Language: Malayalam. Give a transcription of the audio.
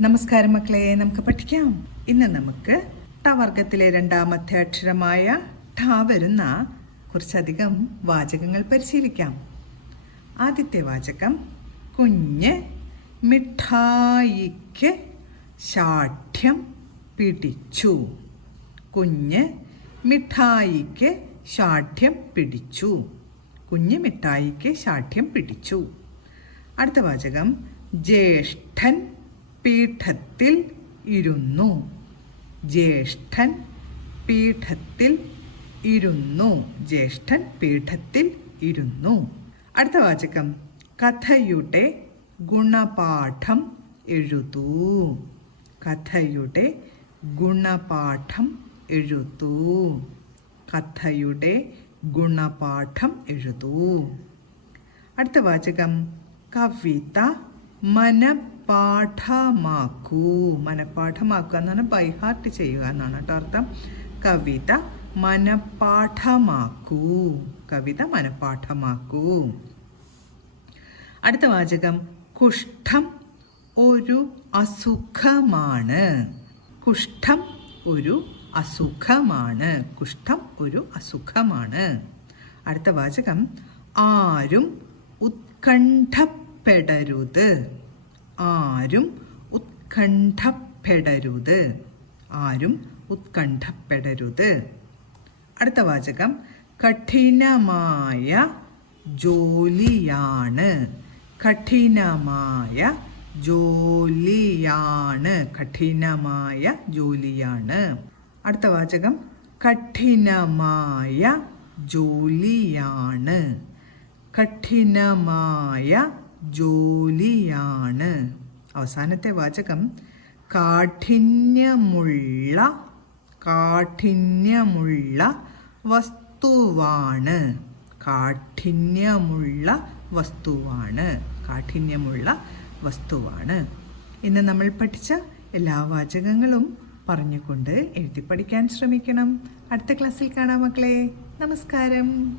നമസ്കാരം മക്കളെ, നമുക്ക് പഠിക്കാം. ഇന്ന് നമുക്ക് ട വർഗത്തിലെ രണ്ടാമത്തെ അക്ഷരമായ ഠ വരുന്ന കുറച്ചധികം വാചകങ്ങൾ പരിശീലിക്കാം. ആദ്യത്തെ വാചകം, കുഞ്ഞ് മിഠായിക്ക് ശാഠ്യം പിടിച്ചു. കുഞ്ഞ് മിഠായിക്ക് ശാഠ്യം പിടിച്ചു. കുഞ്ഞ് മിഠായിക്ക് ശാഠ്യം പിടിച്ചു. അടുത്ത വാചകം, ജ്യേഷ്ഠൻ പീഠത്തിൽ ഇരുന്നു. ജ്യേഷ്ഠൻ പീഠത്തിൽ ഇരുന്നു. ജ്യേഷ്ഠൻ പീഠത്തിൽ ഇരുന്നു. അടുത്ത വാചകം, കഥയുടെ ഗുണപാഠം എഴുതൂ. കഥയുടെ ഗുണപാഠം എഴുതൂ. കഥയുടെ ഗുണപാഠം എഴുതൂ. അടുത്ത വാചകം, കവിത മനപാഠമാക്കൂ. മനപാഠമാക്കുക എന്ന് പറഞ്ഞാൽ ബൈ ഹാർട്ട് ചെയ്യുക എന്നാണ് കേട്ടോ അർത്ഥം. കവിത മനപാഠമാക്കൂ. കവിത മനപാഠമാക്കൂ. അടുത്ത വാചകം, കുഷ്ഠം ഒരു അസുഖമാണ്. കുഷ്ഠം ഒരു അസുഖമാണ്. കുഷ്ഠം ഒരു അസുഖമാണ്. അടുത്ത വാചകം, ആരും ഉത്കണ്ഠപ്പെടരുത്. ആരും ഉത്കണ്ഠപ്പെടരുത്. ആരും ഉത്കണ്ഠപ്പെടരുത്. അടുത്ത വാചകം, കഠിനമായ ജോലിയാണ്. കഠിനമായ ജോലിയാണ്. കഠിനമായ ജോലിയാണ്. അടുത്ത വാചകം, കഠിനമായ ജോലിയാണ്. കഠിനമായ ജോലിയാണ്. അവസാനത്തെ വാചകം, കാഠിന്യമുള്ള വസ്തുവാണ്. കാഠിന്യമുള്ള വസ്തുവാണ്. കാഠിന്യമുള്ള വസ്തുവാണ്. ഇന്ന് നമ്മൾ പഠിച്ച എല്ലാ വാചകങ്ങളും പറഞ്ഞുകൊണ്ട് എഴുതി പഠിക്കാൻ ശ്രമിക്കണം. അടുത്ത ക്ലാസ്സിൽ കാണാം മക്കളെ. നമസ്കാരം.